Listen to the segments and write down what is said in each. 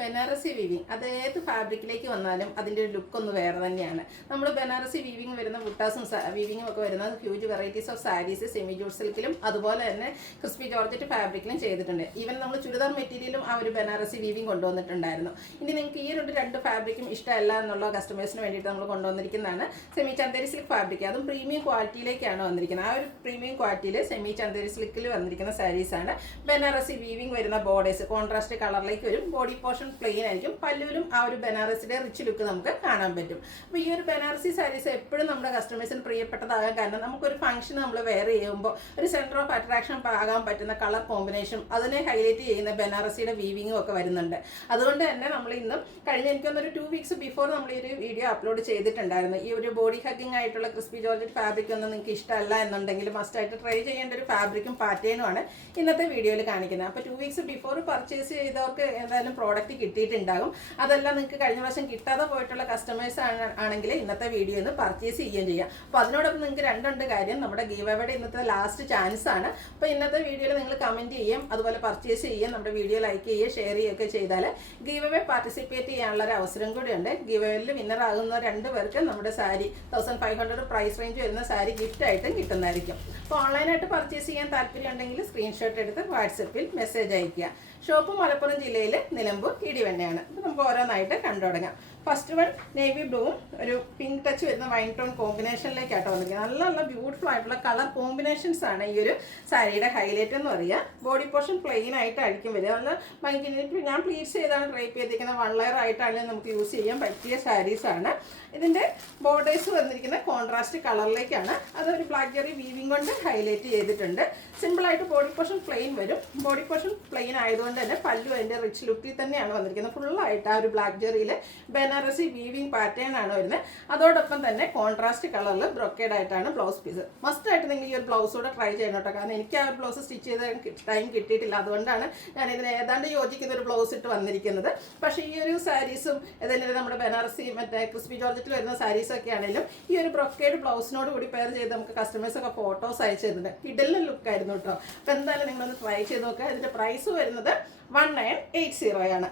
Banarasi weaving അത് ഏത് ഫാബ്രിക്കിലേക്ക് വന്നാലും അതിൻ്റെ ഒരു ലുക്ക് ഒന്ന് വേറെ തന്നെയാണ്. നമ്മൾ ബനാറസി വീവിങ് വരുന്ന ബുട്ടാസും വീവിങ്ങും ഒക്കെ വരുന്ന huge varieties of saris semi jute സിൽക്കിലും അതുപോലെ തന്നെ ക്രിസ്പി ജോർജറ്റ് ഫാബ്രിക്കിലും ചെയ്തിട്ടുണ്ട്. ഈവൻ നമ്മൾ ചുരിദാർ മെറ്റീരിയലും ആ ഒരു ബനാറസി വീവിങ് കൊണ്ടുവന്നിട്ടുണ്ടായിരുന്നു. ഇനി നിങ്ങൾക്ക് ഈ രണ്ട് ഫാബ്രിക്കും ഇഷ്ടമല്ല എന്നുള്ള കസ്റ്റമേഴ്സിന് വേണ്ടിയിട്ട് നമ്മൾ കൊണ്ടുവന്നിരിക്കുന്നതാണ് സെമി ചന്തേരി സിൽക്ക് ഫാബ്രിക്. അതും പ്രീമിയം ക്വാളിറ്റിയിലേക്കാണ് വന്നിരിക്കുന്നത്. ആ ഒരു പ്രീമിയം ക്വാളിറ്റിയിൽ സെമി ചന്തേരി സിൽക്കിൽ വന്നിരിക്കുന്ന സാരീസാണ്. ബനാറസി വീവിങ് വരുന്ന ബോർഡേഴ്സ് കോൺട്രാസ്റ്റ് കളറിലേക്ക് വരും. ബോഡി പോർഷൻ പ്ലെയിൻ ആയിരിക്കും. പല്ലുവിലും ആ ഒരു ബനാറസിയുടെ റിച്ച് ലുക്ക് നമുക്ക് കാണാൻ പറ്റും. അപ്പോൾ ഈ ഒരു ബനാറസി സാരീസ് എപ്പോഴും നമ്മുടെ കസ്റ്റമേഴ്സിന് പ്രിയപ്പെട്ടതാകാൻ കാരണം നമുക്കൊരു ഫംഗ്ഷൻ നമ്മൾ വെയർ ചെയ്യുമ്പോൾ ഒരു സെൻറ്റർ ഓഫ് അട്രാക്ഷൻ ആകാൻ പറ്റുന്ന കളർ കോമ്പിനേഷൻ അതിനെ ഹൈലൈറ്റ് ചെയ്യുന്ന ബനാറസിയുടെ വീവിങ്ങും ഒക്കെ വരുന്നുണ്ട്. അതുകൊണ്ട് തന്നെ നമ്മൾ ഇന്നും എനിക്കൊന്നൊരു 2 weeks ബിഫോർ നമ്മൾ ഈ ഒരു വീഡിയോ അപ്ലോഡ് ചെയ്തിട്ടുണ്ടായിരുന്നു. ഈ ഒരു ബോഡി ഹഗ്ഗിങ് ആയിട്ടുള്ള ക്രിസ്പി ജോർജറ്റ് ഫാബ്രിക് ഒന്നും നിങ്ങൾക്ക് ഇഷ്ടമല്ല എന്നുണ്ടെങ്കിൽ മസ്റ്റായിട്ട് ട്രൈ ചെയ്യേണ്ട ഒരു ഫാബ്രിക്കും പാറ്റേണുമാണ് ഇന്നത്തെ വീഡിയോയിൽ കാണിക്കുന്നത്. അപ്പോൾ 2 weeks ബിഫോർ പർച്ചേസ് ചെയ്തവർക്ക് എന്തായാലും പ്രോഡക്റ്റ് കിട്ടിയിട്ടുണ്ടാകും. അതെല്ലാം നിങ്ങൾക്ക് കഴിഞ്ഞ പ്രാവശ്യം കിട്ടാതെ പോയിട്ടുള്ള കസ്റ്റമേഴ്സ് ആണെങ്കിൽ ഇന്നത്തെ വീഡിയോ ഒന്ന് പർച്ചേസ് ചെയ്യുകയും ചെയ്യാം. അപ്പോൾ അതിനോടൊപ്പം നിങ്ങൾക്ക് രണ്ടുണ്ട് കാര്യം. നമ്മുടെ ഗീവ് അവയുടെ ഇന്നത്തെ ലാസ്റ്റ് ചാൻസ് ആണ്. അപ്പോൾ ഇന്നത്തെ വീഡിയോയിൽ നിങ്ങൾ കമൻറ്റ് ചെയ്യും, അതുപോലെ പർച്ചേസ് ചെയ്യുകയും നമ്മുടെ വീഡിയോ ലൈക്ക് ചെയ്യുക ഷെയർ ചെയ്യുകയൊക്കെ ചെയ്താൽ ഗീവ് അവേ പാർട്ടിസിപ്പേറ്റ് ചെയ്യാനുള്ള ഒരു അവസരം കൂടിയുണ്ട്. ഗീവ് അവേയിൽ വിന്നർ ആകുന്ന 2 പേർക്ക് നമ്മുടെ സാരി 1500 പ്രൈസ് റേഞ്ച് വരുന്ന സാരി ഗിഫ്റ്റ് ആയിട്ടും കിട്ടുന്നതായിരിക്കും. അപ്പോൾ ഓൺലൈനായിട്ട് പർച്ചേസ് ചെയ്യാൻ താല്പര്യം ഉണ്ടെങ്കിൽ സ്ക്രീൻഷോട്ട് എടുത്ത് വാട്സപ്പിൽ മെസ്സേജ് അയയ്ക്കുക. ഷോപ്പ് മലപ്പുറം ജില്ലയിൽ നിലമ്പൂർ ഇടിവണ്ണയാണ്. അപ്പോൾ നമുക്ക് ഓരോന്നായിട്ട് കണ്ടു തുടങ്ങാം. ഫസ്റ്റ് വൺ നേവി ബ്ലൂവും ഒരു പിങ്ക് ടച്ച് വരുന്ന വൈൻ ടോൺ കോമ്പിനേഷനിലേക്കാട്ടോ വന്നിരിക്കുന്നത്. നല്ല നല്ല ബ്യൂട്ടിഫുൾ ആയിട്ടുള്ള കളർ കോമ്പിനേഷൻസ് ആണ് ഈ ഒരു സാരിയുടെ ഹൈലൈറ്റ് എന്ന് പറയുക. ബോഡി പോർഷൻ പ്ലെയിൻ ആയിട്ടായിരിക്കും വരിക. നല്ല ഭയങ്കര ഞാൻ പ്ലീറ്റ്സ് ചെയ്താണ് ഡ്രൈപ്പ് ചെയ്തിരിക്കുന്നത്. 1 ലെയർ ആയിട്ടാണെങ്കിൽ നമുക്ക് യൂസ് ചെയ്യാൻ പറ്റിയ സാരീസാണ്. ഇതിൻ്റെ ബോർഡേഴ്സ് വന്നിരിക്കുന്ന കോൺട്രാസ്റ്റ് കളറിലേക്കാണ്. അതൊരു ബ്ലാക്ക് ജെറി വീവിങ് കൊണ്ട് ഹൈലൈറ്റ് ചെയ്തിട്ടുണ്ട്. സിമ്പിളായിട്ട് ബോഡി പോർഷൻ പ്ലെയിൻ വരും. ബോഡി പോർഷൻ പ്ലെയിൻ ആയതുകൊണ്ട് തന്നെ പല്ലു അതിൻ്റെ റിച്ച് ലുക്കിൽ തന്നെയാണ് വന്നിരിക്കുന്നത്. ഫുള്ളായിട്ട് ആ ഒരു ബ്ലാക്ക് ജെറിയിൽ ബനാറസി വീവിങ് പാറ്റേൺ ആണ് വരുന്നത്. അതോടൊപ്പം തന്നെ കോൺട്രാസ്റ്റ് കളറിൽ ബ്രൊക്കേഡ് ആയിട്ടാണ് ബ്ലൗസ് പീസ്. മസ്റ്റ് ആയിട്ട് നിങ്ങൾ ഈ ഒരു ബ്ലൗസ് കൂടെ ട്രൈ ചെയ്യണം കേട്ടോ. കാരണം എനിക്ക് ആ ഒരു ബ്ലൗസ് സ്റ്റിച്ച് ചെയ്ത് ടൈം കിട്ടിയിട്ടില്ല. അതുകൊണ്ടാണ് ഞാൻ ഇതിന് ഏതാണ്ട് യോജിക്കുന്ന ഒരു ബ്ലൗസ് ഇട്ട് വന്നിരിക്കുന്നത്. പക്ഷേ ഈ ഒരു സാരീസും ഏതെങ്കിലും നമ്മുടെ ബനാറസി മറ്റേ ക്രിസ്പി ജോർജറ്റിൽ വരുന്ന സാരീസൊക്കെ ആണെങ്കിലും ഈ ഒരു ബ്രൊക്കേഡ് ബ്ലൗസിനോട് കൂടി പെയർ ചെയ്ത് നമുക്ക് കസ്റ്റമേഴ്സൊക്കെ ഫോട്ടോസ് അയച്ചു തരുന്നുണ്ട്. കിടലിന് ലുക്കായിരുന്നു കേട്ടോ. അപ്പോൾ എന്തായാലും നിങ്ങളൊന്ന് ട്രൈ ചെയ്ത് നോക്കുക. ഇതിൻ്റെ പ്രൈസ് വരുന്നത് 1980 ആണ്.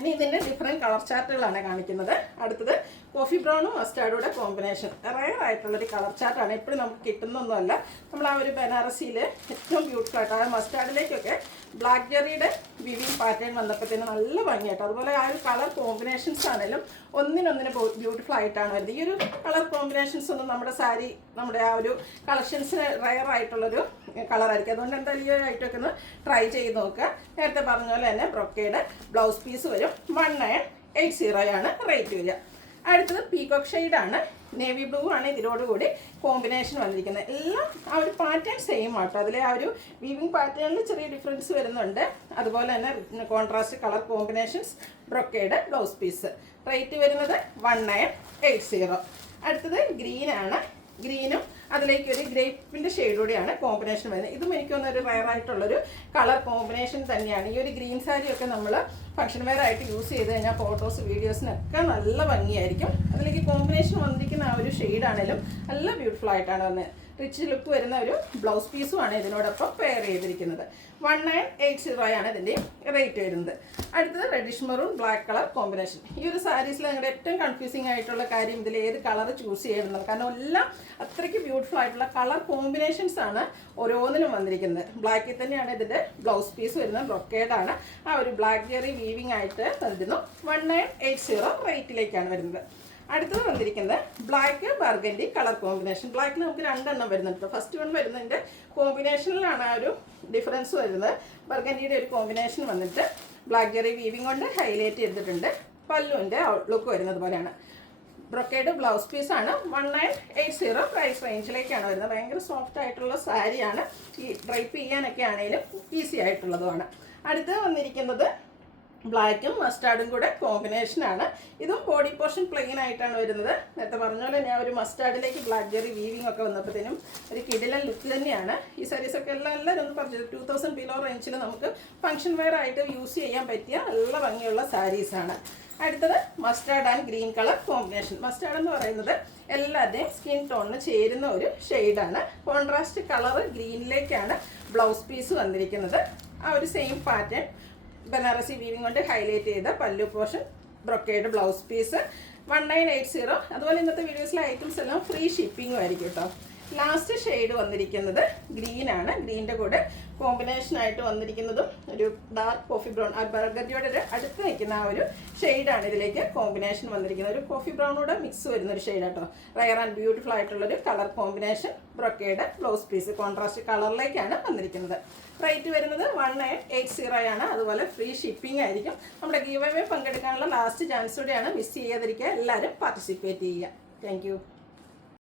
ഇനി ഇതിൻ്റെ ഡിഫറെൻറ്റ് കളർ ചാർട്ടുകളാണ് കാണിക്കുന്നത്. അടുത്തത് കോഫി ബ്രൗണും മസ്റ്റാർഡൂടെ കോമ്പിനേഷൻ റയർ ആയിട്ടുള്ളൊരു കളർ ചാർട്ടാണ്. എപ്പോഴും നമുക്ക് കിട്ടുന്നൊന്നുമല്ല. നമ്മൾ ആ ഒരു ബനാറസിയിൽ ഏറ്റവും ബ്യൂട്ടിഫുൾ ആയിട്ട് ആ മസ്റ്റാർഡിലേക്കൊക്കെ ബ്ലാക്ക് ജെറിയുടെ വിവിങ് പാറ്റേൺ വന്നപ്പോഴത്തേനും നല്ല ഭംഗിയായിട്ട്. അതുപോലെ ആ ഒരു കളർ കോമ്പിനേഷൻസ് ആണെങ്കിലും ഒന്നിനൊന്നിന് ബ്യൂട്ടിഫുൾ ആയിട്ടാണ് വരുന്നത്. ഈ ഒരു കളർ കോമ്പിനേഷൻസ് ഒന്നും നമ്മുടെ ആ ഒരു കളക്ഷൻസിന് റയർ ആയിട്ടുള്ളൊരു കളറായിരിക്കും. അതുകൊണ്ട് എന്തായാലും ഈ ഐറ്റമൊക്കെ ഒന്ന് ട്രൈ ചെയ്ത് നോക്കുക. നേരത്തെ പറഞ്ഞ പോലെ തന്നെ ബ്രൊക്കേഡ് ബ്ലൗസ് പീസ് വരും. 1980 ആണ് റേറ്റ് വരിക. അടുത്തത് പീകോക്ക് ഷെയ്ഡാണ്. നേവി ബ്ലൂ ആണ് ഇതിനോടുകൂടി കോമ്പിനേഷൻ വന്നിരിക്കുന്നത്. എല്ലാം ആ ഒരു പാറ്റേൺ സെയിം ആട്ടോ. അതിലെ ആ ഒരു വീവിങ് പാറ്റേണിൽ ചെറിയ ഡിഫറൻസ് വരുന്നുണ്ട്. അതുപോലെ തന്നെ contrast colour combinations brocade blouse piece. Rate വരുന്നത് 1980. അടുത്തത് ഗ്രീനാണ്. ഗ്രീനും അതിലേക്ക് ഒരു ഗ്രേപ്പിൻ്റെ ഷെയ്ഡൂടെയാണ് കോമ്പിനേഷൻ വരുന്നത്. ഇതും എനിക്ക് തോന്നുന്ന ഒരു റയർ ആയിട്ടുള്ളൊരു കളർ കോമ്പിനേഷൻ തന്നെയാണ്. ഈ ഒരു ഗ്രീൻ സാരിയൊക്കെ നമ്മൾ ഫംഗ്ഷൻ വെയർ ആയിട്ട് യൂസ് ചെയ്ത് കഴിഞ്ഞാൽ ഫോട്ടോസ് വീഡിയോസിനൊക്കെ നല്ല ഭംഗിയായിരിക്കും. അതിലേക്ക് കോമ്പിനേഷൻ വന്നിരിക്കുന്ന ആ ഒരു ഷെയ്ഡാണേലും നല്ല ബ്യൂട്ടിഫുൾ ആയിട്ടാണ് വന്നത്. റിച്ച് ലുക്ക് വരുന്ന ഒരു ബ്ലൗസ് പീസുമാണ് ഇതിനോടൊപ്പം പെയർ ചെയ്തിരിക്കുന്നത്. 1980 ആണ് ഇതിൻ്റെ റേറ്റ് വരുന്നത്. അടുത്തത് reddish maroon black colour combination. ഈ ഒരു സാരീസിൽ നിങ്ങളുടെ ഏറ്റവും കൺഫ്യൂസിങ് ആയിട്ടുള്ള കാര്യം ഇതിൽ ഏത് കളർ ചൂസ് ചെയ്യണമെന്നത്. കാരണം എല്ലാം അത്രയ്ക്ക് ബ്യൂട്ടിഫുൾ ആയിട്ടുള്ള കളർ കോമ്പിനേഷൻസ് ആണ് ഓരോന്നിനും വന്നിരിക്കുന്നത്. ബ്ലാക്കിൽ തന്നെയാണ് ഇതിൻ്റെ ബ്ലൗസ് പീസ് വരുന്നത്. ബ്രൊക്കേഡാണ്. ആ ഒരു ബ്ലാക്ക് ജെറി വീവിങ് ആയിട്ട് തരുന്നു. 1980 റേറ്റിലേക്കാണ് വരുന്നത്. അടുത്തത് വന്നിരിക്കുന്നത് ബ്ലാക്ക് ബർഗൻഡി കളർ കോമ്പിനേഷൻ. ബ്ലാക്കിൽ നമുക്ക് 2 എണ്ണം വരുന്നുണ്ട്. ഫസ്റ്റ് വൺ വരുന്നതിൻ്റെ കോമ്പിനേഷനിലാണ് ആ ഒരു ഡിഫറൻസ് വരുന്നത്. ബർഗൻഡിയുടെ ഒരു കോമ്പിനേഷൻ വന്നിട്ട് ബ്ലാക്ക് ജെറി വീവിങ് കൊണ്ട് ഹൈലൈറ്റ് ചെയ്തിട്ടുണ്ട്. പല്ലുവിൻ്റെ ഔട്ട്ലുക്ക് വരുന്നത് പോലെയാണ്. ബ്രൊക്കേഡ് ബ്ലൗസ് പീസാണ്. 1980 പ്രൈസ് റേഞ്ചിലേക്കാണ് വരുന്നത്. ഭയങ്കര സോഫ്റ്റ് ആയിട്ടുള്ള സാരിയാണ്. ഈ ഡ്രൈപ്പ് ചെയ്യാനൊക്കെ ആണെങ്കിലും ഈസി ആയിട്ടുള്ളതുമാണ്. അടുത്ത് വന്നിരിക്കുന്നത് ബ്ലാക്കും മസ്റ്റാർഡും കൂടെ കോമ്പിനേഷനാണ്. ഇതും ബോഡി പോർഷൻ പ്ലെയിൻ ആയിട്ടാണ് വരുന്നത്. നേരത്തെ പറഞ്ഞ പോലെ ഞാൻ ഒരു മസ്റ്റാർഡിലേക്ക് ബ്ലാക്ക് ജെറി വീവിങ് ഒക്കെ വന്നപ്പോഴത്തേനും ഒരു കിടിലൻ ലുക്ക് തന്നെയാണ്. ഈ സാരീസൊക്കെ എല്ലാവരും ഒന്ന് പർച്ചേസ് 2000 ബിലോ റേഞ്ചിൽ നമുക്ക് ഫംഗ്ഷൻ വെയർ ആയിട്ട് യൂസ് ചെയ്യാൻ പറ്റിയ നല്ല ഭംഗിയുള്ള സാരീസാണ്. അടുത്തത് mustard and green colour combination. Mustard എന്ന് പറയുന്നത് എല്ലാവരുടെയും സ്കിൻ ടോണിന് ചേരുന്ന ഒരു ഷെയ്ഡാണ്. കോൺട്രാസ്റ്റ് കളർ ഗ്രീനിലേക്കാണ് ബ്ലൗസ് പീസ് വന്നിരിക്കുന്നത്. ആ ഒരു സെയിം പാറ്റേൺ ബനാറസി വീവിംഗ് കൊണ്ട് ഹൈലൈറ്റ് ചെയ്ത പല്ലു പോർഷൻ, ബ്രൊക്കേഡ് ബ്ലൗസ് പീസ്, 1980. അതുപോലെ ഇന്നത്തെ വീഡിയോസിലെ ഐറ്റംസ് എല്ലാം ഫ്രീ ഷിപ്പിംഗും ആയിരിക്കും കേട്ടോ. ലാസ്റ്റ് ഷെയ്ഡ് വന്നിരിക്കുന്നത് ഗ്രീനാണ്. ഗ്രീനിൻ്റെ കൂടെ കോമ്പിനേഷനായിട്ട് വന്നിരിക്കുന്നതും ഒരു ഡാർക്ക് കോഫി ബ്രൗൺ, ആ ബർഗറിയോടെ ഒരു അടുത്ത് നിൽക്കുന്ന ആ ഒരു ഷെയ്ഡാണ് ഇതിലേക്ക് കോമ്പിനേഷൻ വന്നിരിക്കുന്നത്. ഒരു കോഫി ബ്രൗണോടെ മിക്സ് വരുന്നൊരു ഷെയ്ഡ് കേട്ടോ. റയർ ആൻഡ് ബ്യൂട്ടിഫുൾ ആയിട്ടുള്ളൊരു colour combination, brocade blouse piece, contrast കളറിലേക്കാണ് വന്നിരിക്കുന്നത്. റേറ്റ് വരുന്നത് 1980 ആണ്. അതുപോലെ ഫ്രീ ഷിപ്പിംഗ് ആയിരിക്കും. നമ്മുടെ ഗീവ് അവേ പങ്കെടുക്കാനുള്ള ലാസ്റ്റ് ചാൻസ് കൂടെയാണ്, മിസ് ചെയ്യാതിരിക്കുക. എല്ലാവരും പാർട്ടിസിപ്പേറ്റ് ചെയ്യുക. താങ്ക്